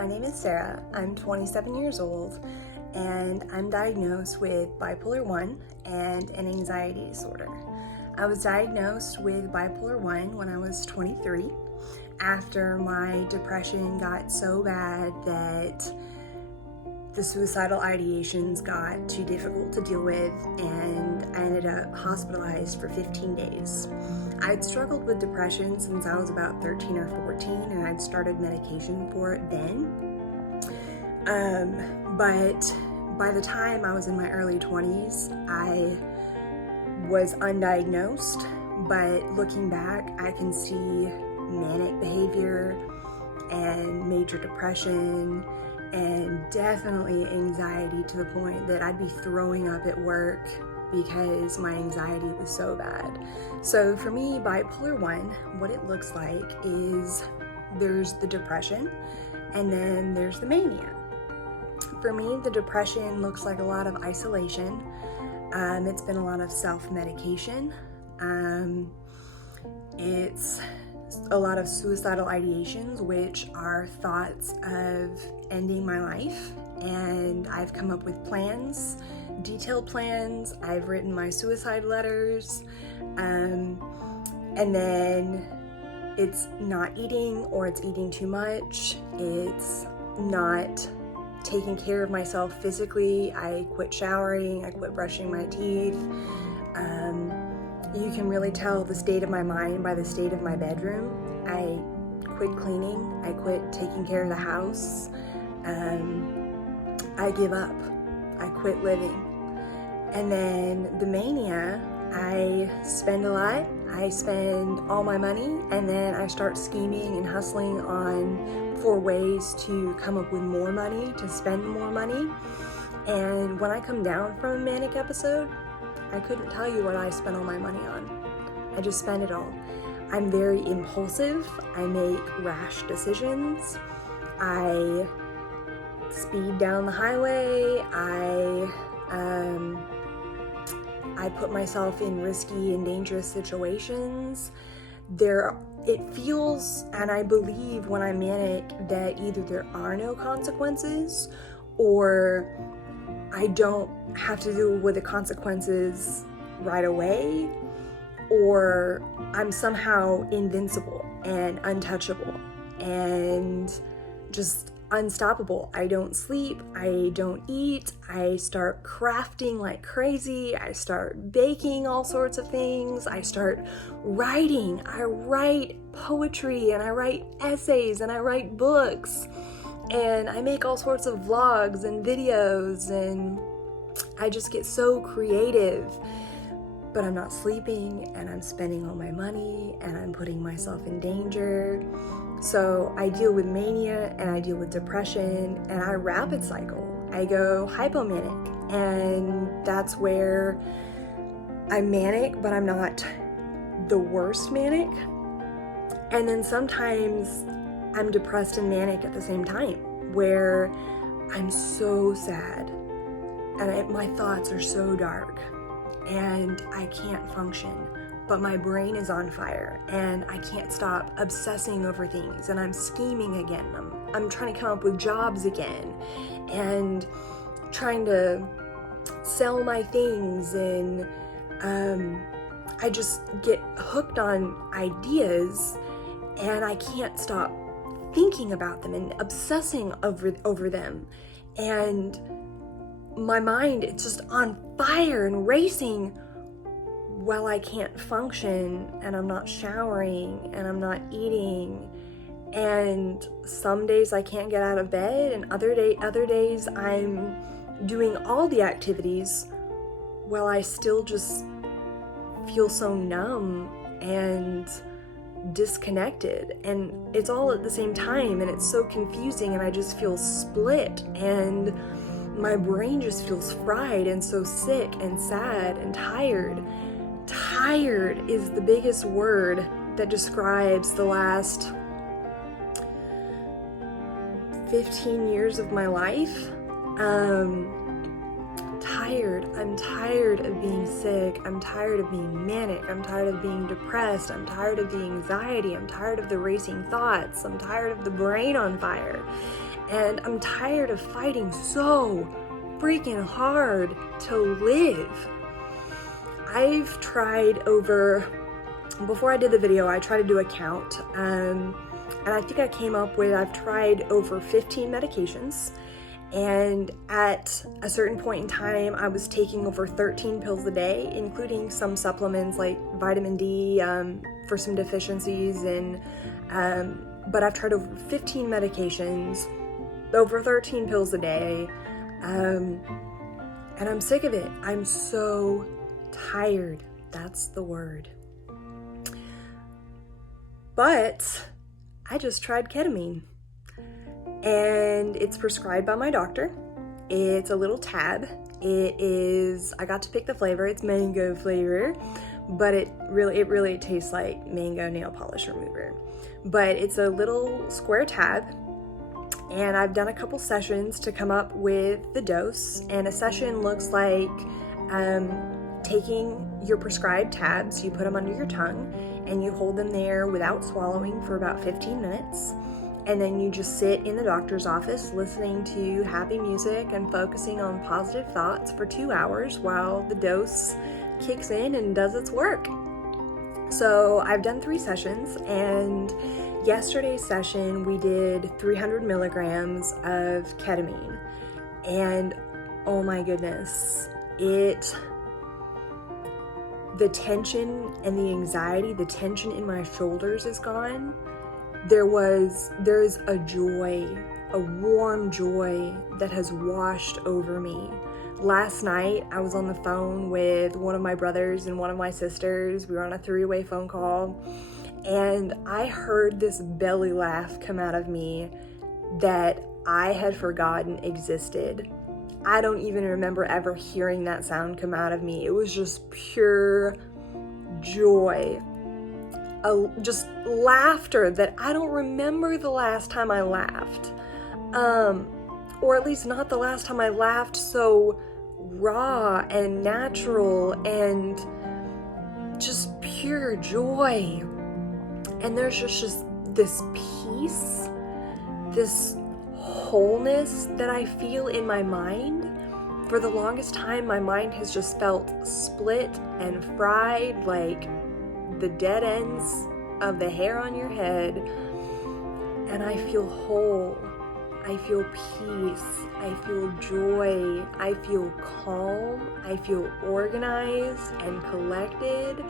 my name is Sarah. I'm 27 years old and I'm diagnosed with Bipolar I and an anxiety disorder. I was diagnosed with Bipolar I when I was 23 after my depression got so bad that the suicidal ideations got too difficult to deal with, and I ended up hospitalized for 15 days. I'd struggled with depression since I was about 13 or 14, and I'd started medication for it then. But by the time I was in my early 20s, I was undiagnosed, but looking back, I can see manic behavior and major depression and definitely anxiety to the point that I'd be throwing up at work because my anxiety was so bad. So for me, Bipolar I, what it looks like is there's the depression and then there's the mania. For me, the depression looks like a lot of isolation. It's been a lot of self-medication. It's a lot of suicidal ideations, which are thoughts of ending my life. And I've come up with plans, detailed plans. I've written my suicide letters. And then it's not eating, or it's eating too much. It's not taking care of myself physically. I quit showering, I quit brushing my teeth. You can really tell the state of my mind by the state of my bedroom. I quit cleaning, I quit taking care of the house. I give up, I quit living. And then the mania, I spend a lot, I spend all my money, and then I start scheming and hustling for ways to come up with more money, to spend more money. And when I come down from a manic episode, I couldn't tell you what I spent all my money on. I just spend it all. I'm very impulsive. I make rash decisions. I speed down the highway. I put myself in risky and dangerous situations. It feels, and I believe when I'm manic, that either there are no consequences or I don't have to deal with the consequences right away, or I'm somehow invincible and untouchable and just unstoppable. I don't sleep, I don't eat, I start crafting like crazy, I start baking all sorts of things, I start writing, I write poetry and I write essays and I write books. And I make all sorts of vlogs and videos, and I just get so creative. But I'm not sleeping, and I'm spending all my money, and I'm putting myself in danger. So I deal with mania, and I deal with depression, and I rapid cycle. I go hypomanic, and that's where I'm manic, but I'm not the worst manic. And then sometimes I'm depressed and manic at the same time, where I'm so sad and my thoughts are so dark and I can't function, but my brain is on fire and I can't stop obsessing over things, and I'm scheming again. I'm trying to come up with jobs again and trying to sell my things, and I just get hooked on ideas and I can't stop thinking about them and obsessing over them, and my mind, it's just on fire and racing while I can't function, and I'm not showering and I'm not eating, and some days I can't get out of bed, and other days I'm doing all the activities while I still just feel so numb and disconnected, and it's all at the same time, and it's so confusing, and I just feel split, and my brain just feels fried and so sick and sad and tired. Tired is the biggest word that describes the last 15 years of my life. Tired. I'm tired of being sick. I'm tired of being manic. I'm tired of being depressed. I'm tired of the anxiety. I'm tired of the racing thoughts. I'm tired of the brain on fire. And I'm tired of fighting so freaking hard to live. I've tried before I did the video, I tried to do a count. And I think I came up with, I've tried over 15 medications. And at a certain point in time, I was taking over 13 pills a day, including some supplements like vitamin D for some deficiencies. But I've tried over 15 medications, over 13 pills a day, and I'm sick of it. I'm so tired. That's the word. But I just tried ketamine, and it's prescribed by my doctor. It's a little tab. I got to pick the flavor. It's mango flavor, but it really tastes like mango nail polish remover. But it's a little square tab, and I've done a couple sessions to come up with the dose. And a session looks like taking your prescribed tabs, you put them under your tongue, and you hold them there without swallowing for about 15 minutes. And then you just sit in the doctor's office listening to happy music and focusing on positive thoughts for 2 hours while the dose kicks in and does its work. So I've done 3 sessions, and yesterday's session we did 300 milligrams of ketamine. And oh my goodness, the tension and the anxiety, the tension in my shoulders is gone. There's a joy, a warm joy that has washed over me. Last night, I was on the phone with one of my brothers and one of my sisters. We were on a 3-way phone call, and I heard this belly laugh come out of me that I had forgotten existed. I don't even remember ever hearing that sound come out of me. It was just pure joy. Just laughter that I don't remember the last time I laughed. Or at least not the last time I laughed so raw and natural and just pure joy. And there's just this peace, this wholeness that I feel in my mind. For the longest time, my mind has just felt split and fried like the dead ends of the hair on your head. And I feel whole. I feel peace. I feel joy. I feel calm. I feel organized and collected.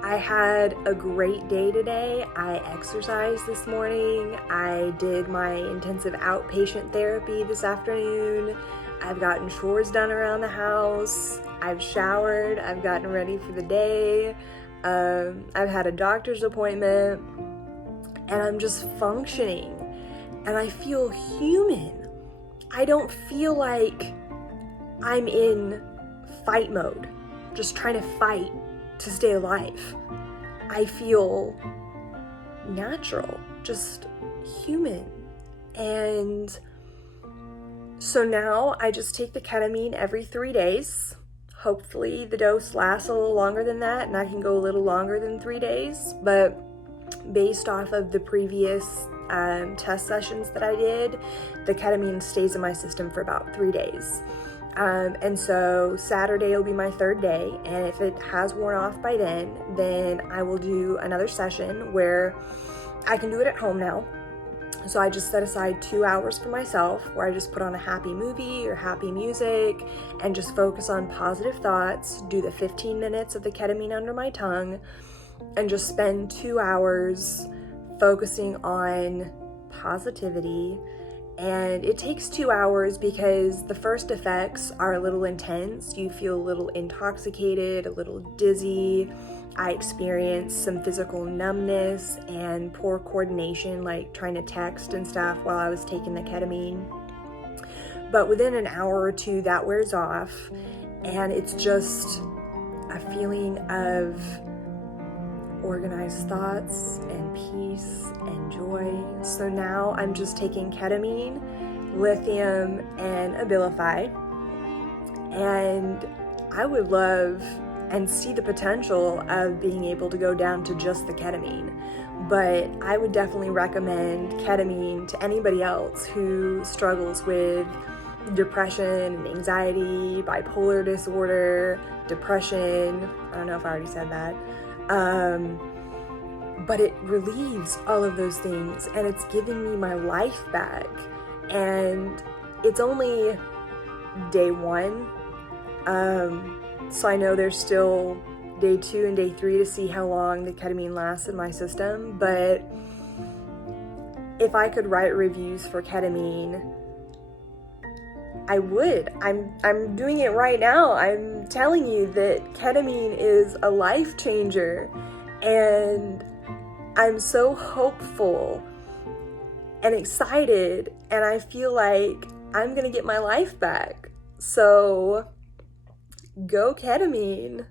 I had a great day today. I exercised this morning. I did my intensive outpatient therapy this afternoon. I've gotten chores done around the house. I've showered. I've gotten ready for the day. I've had a doctor's appointment, and I'm just functioning, and I feel human. I don't feel like I'm in fight mode, just trying to fight to stay alive. I feel natural, just human. And so now I just take the ketamine every 3 days. Hopefully the dose lasts a little longer than that, and I can go a little longer than 3 days. But based off of the previous test sessions that I did, the ketamine stays in my system for about 3 days. And so Saturday will be my 3rd day, and if it has worn off by then I will do another session where I can do it at home now. So I just set aside 2 hours for myself where I just put on a happy movie or happy music and just focus on positive thoughts, do the 15 minutes of the ketamine under my tongue, and just spend 2 hours focusing on positivity. And it takes 2 hours because the first effects are a little intense. You feel a little intoxicated, a little dizzy. I experienced some physical numbness and poor coordination, like trying to text and stuff while I was taking the ketamine. But within an hour or two, that wears off, and it's just a feeling of organized thoughts and peace and joy. So now I'm just taking ketamine, lithium, and Abilify. And I would love and see the potential of being able to go down to just the ketamine. But I would definitely recommend ketamine to anybody else who struggles with depression, anxiety, bipolar disorder, depression. I don't know if I already said that. But it relieves all of those things, and it's giving me my life back. And it's only day 1. So I know there's still day 2 and day 3 to see how long the ketamine lasts in my system. But if I could write reviews for ketamine, I would. I'm doing it right now. I'm telling you that ketamine is a life changer, and I'm so hopeful and excited, and I feel like I'm gonna get my life back. So go ketamine.